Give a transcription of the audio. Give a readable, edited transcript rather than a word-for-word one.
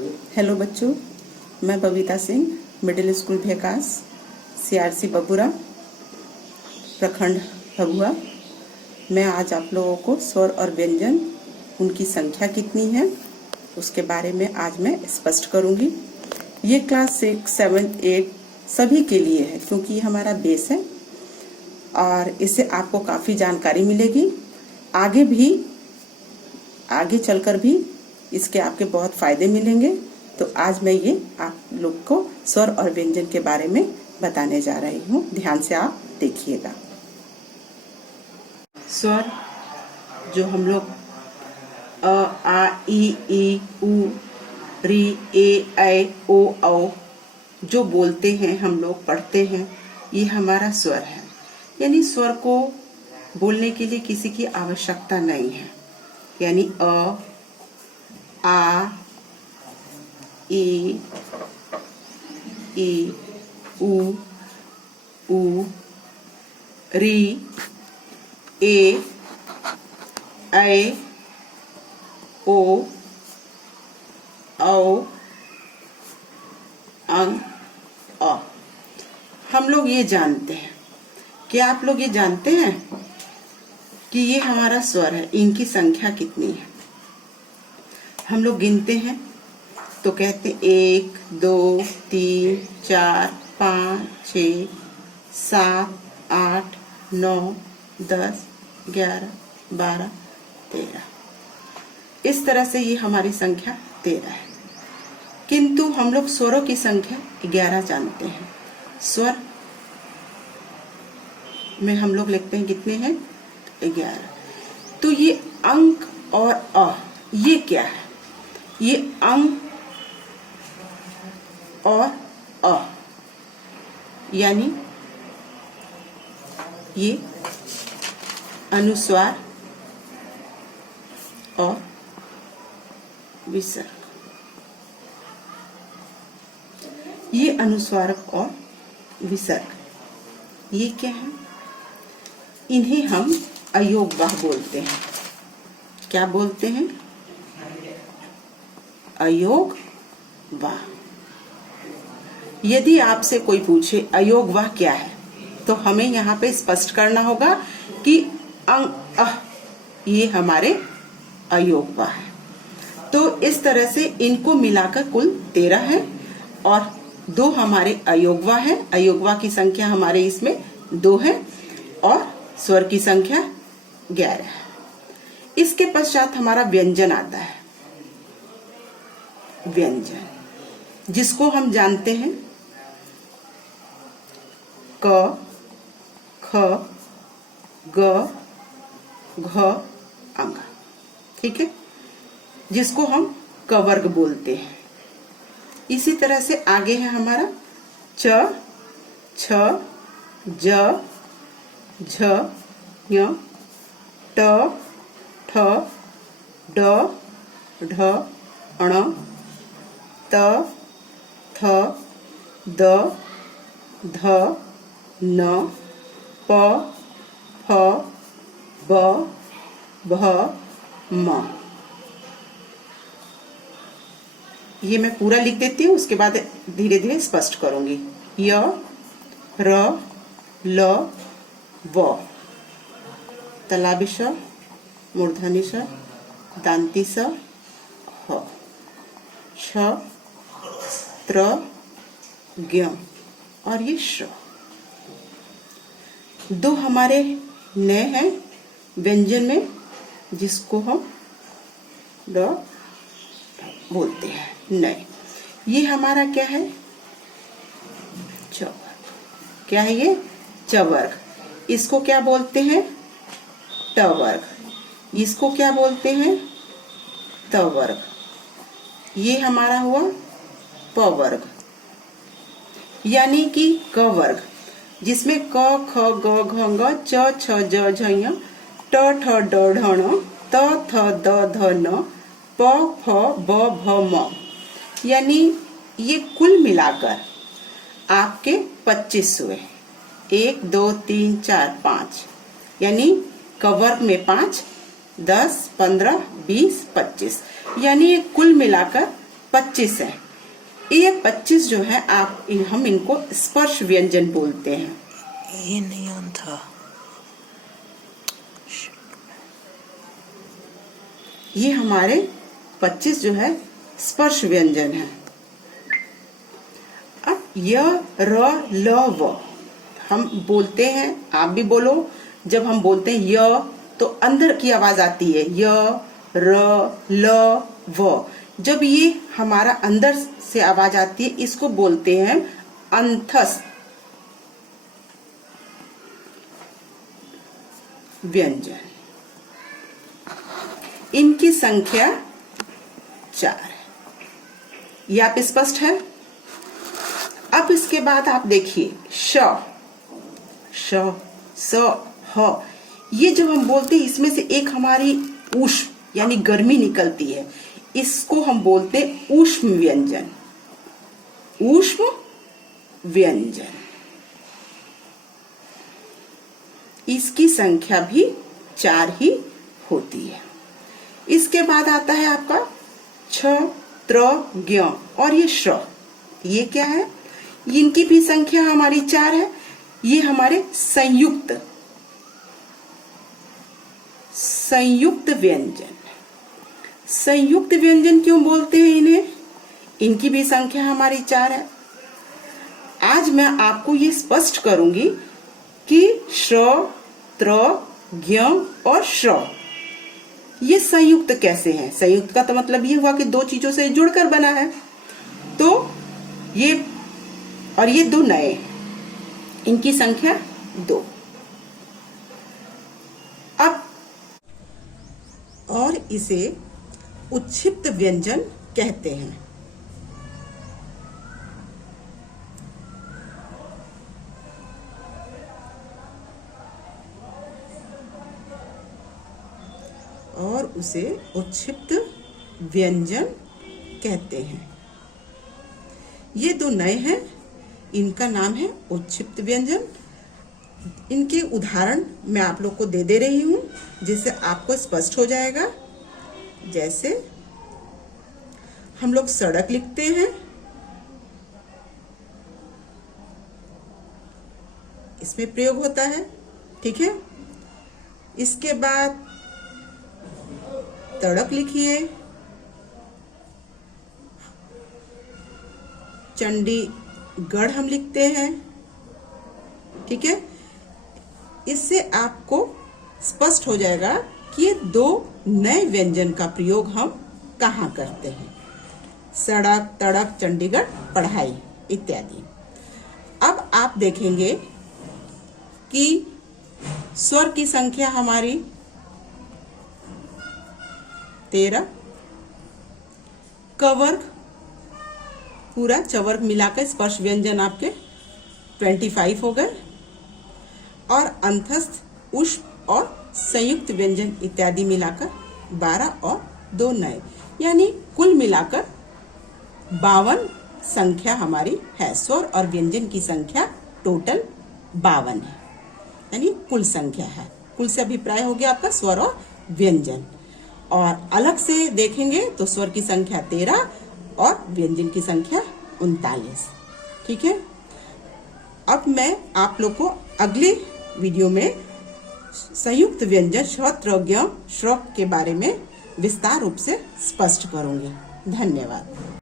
Hello बच्चों, मैं Babita Singh, middle school Bhekas, CRC Babura, प्रखंड भभुआ। मैं आज आप लोगों को स्वर और व्यंजन, उनकी संख्या कितनी है, उसके बारे में आज मैं स्पष्ट करूंगी। ये क्लास 6, 7, 8 सभी के लिए है, क्योंकि ये हमारा बेस है और इससे आपको काफ़ी जानकारी मिलेगी। आगे चलकर भी इसके आपके बहुत फ़ायदे मिलेंगे। तो आज मैं ये आप लोग को स्वर और व्यंजन के बारे में बताने जा रही हूँ। ध्यान से आप देखिएगा। स्वर जो हम लोग अ, आ, ई, उ, री, ए, ऐ, ओ, औ जो बोलते हैं, हम लोग पढ़ते हैं, ये हमारा स्वर है। यानी स्वर को बोलने के लिए किसी की आवश्यकता नहीं है। यानी अ, आ, ई, उ, री, ए, ऐ, ओ, औ, अं, अ। हम लोग ये जानते हैं। क्या आप लोग ये जानते हैं कि ये हमारा स्वर है, इनकी संख्या कितनी है? हम लोग गिनते हैं तो कहते 1, 2, 3, 4, 5, 6, 7, 8, 9, 10, 11, 12, 13। इस तरह से ये हमारी संख्या 13 है। किंतु हम लोग स्वरों की संख्या 11 जानते हैं। स्वर में हम लोग लिखते हैं कितने हैं? 11। तो ये अंक और अ, ये क्या है? ये अंक और अ, यानी ये अनुस्वार और विसर्ग। ये अनुस्वार और विसर्ग ये क्या है? इन्हें हम अयोगवाह बोलते हैं। क्या बोलते हैं? अयोगवाह। यदि आपसे कोई पूछे अयोगवाह क्या है, तो हमें यहाँ पे स्पष्ट करना होगा कि अंग अह ये हमारे अयोगवाह है। तो इस तरह से इनको मिलाकर कुल 13 है और 2 हमारे अयोगवाह है। अयोगवाह की संख्या हमारे इसमें 2 है और स्वर की संख्या 11 है। इसके पश्चात हमारा व्यंजन आता है। व्यंजन जिसको हम जानते हैं क, ख, ग, घ, अंग। ठीक है, जिसको हम क वर्ग बोलते हैं। इसी तरह से आगे है हमारा च, छ, ज, झ, ञ, ट, ठ, ड, ढ, ण, त, थ, द, ध, न, प, फ, ब, भ, म। ये मैं पूरा लिख देती हूँ, उसके बाद धीरे धीरे स्पष्ट करूंगी। य, र, ल, व, तलाबी श, मूर्धनी श, दांती स, ह, श, त्र, ज्ञ और ये श। 2 हमारे नए हैं व्यंजन में, जिसको हम ड बोलते हैं, नए। ये हमारा क्या है? च वर्ग। क्या है ये? च वर्ग। इसको क्या बोलते हैं? ट वर्ग। इसको क्या बोलते हैं? त वर्ग। ये हमारा हुआ प वर्ग, यानी कि क वर्ग, जिसमें क, ख, ग, घ, ङ, च, छ, ज, झ, ञ, ट, ठ, ड, ढ, ण, त, थ, द, ध, न, प, फ, ब, भ, म। यानी ये कुल मिलाकर आपके 25 हुए। 1, 2, 3, 4, 5, यानी क वर्ग में 5, 10, 15, 20, 25, यानी ये कुल मिलाकर 25 है। ये 25 जो है हम इनको स्पर्श व्यंजन बोलते हैं। ये नहीं आता। ये हमारे 25 जो है स्पर्श व्यंजन है। अब य र ल व हम बोलते हैं, आप भी बोलो। जब हम बोलते हैं य तो अंदर की आवाज आती है, य र ल व। जब ये हमारा अंदर से आवाज आती है, इसको बोलते हैं अंतस्थ व्यंजन। इनकी संख्या 4 है। ये आप स्पष्ट है। अब इसके बाद आप देखिए श, स, ह। ये जब हम बोलते हैं, इसमें से एक हमारी ऊष्म यानी गर्मी निकलती है, इसको हम बोलते हैं ऊष्म व्यंजन। ऊष्म व्यंजन, इसकी संख्या भी 4 ही होती है। इसके बाद आता है आपका छ, त्र, ज्ञ और ये श। ये क्या है? इनकी भी संख्या हमारी 4 है। ये हमारे संयुक्त व्यंजन। संयुक्त व्यंजन क्यों बोलते हैं इन्हें? इनकी भी संख्या हमारी 4 है। आज मैं आपको ये स्पष्ट करूंगी कि श्र, त्र, ज्ञ और श ये संयुक्त कैसे हैं। संयुक्त का तो मतलब ये हुआ कि 2 चीजों से जुड़कर बना है। तो ये और ये 2 नए, इनकी संख्या 2। अब और इसे उच्छिप्त व्यंजन कहते हैं। और उसे उच्छिप्त व्यंजन कहते हैं। ये 2 नए हैं, इनका नाम है उच्छिप्त व्यंजन। इनके उदाहरण मैं आप लोग को दे रही हूं, जिससे आपको स्पष्ट हो जाएगा। जैसे हम लोग सड़क लिखते हैं, इसमें प्रयोग होता है, ठीक है। इसके बाद तड़क लिखिए, चंडीगढ़ हम लिखते हैं, ठीक है। इससे आपको स्पष्ट हो जाएगा कि ये 2 नए व्यंजन का प्रयोग हम कहाँ करते हैं। सड़क, तड़क, चंडीगढ़, पढ़ाई इत्यादि। अब आप देखेंगे कि स्वर की संख्या हमारी 13, कवर्ग पूरा चवर्ग मिलाकर स्पर्श व्यंजन आपके 25 हो गए, और अंतस्थ, उष्म और संयुक्त व्यंजन इत्यादि मिलाकर 12 और 2 नए, यानी कुल मिलाकर 52 संख्या हमारी है। स्वर और व्यंजन की संख्या टोटल 52 है, यानी कुल संख्या है। कुल से अभिप्राय हो गया आपका स्वर और व्यंजन। और अलग से देखेंगे तो स्वर की संख्या 13 और व्यंजन की संख्या 39, ठीक है। अब मैं आप लोग को अगले वीडियो में संयुक्त व्यंजन श, त्र, ज्ञ, श्र के बारे में विस्तार रूप से स्पष्ट करूंगी। धन्यवाद।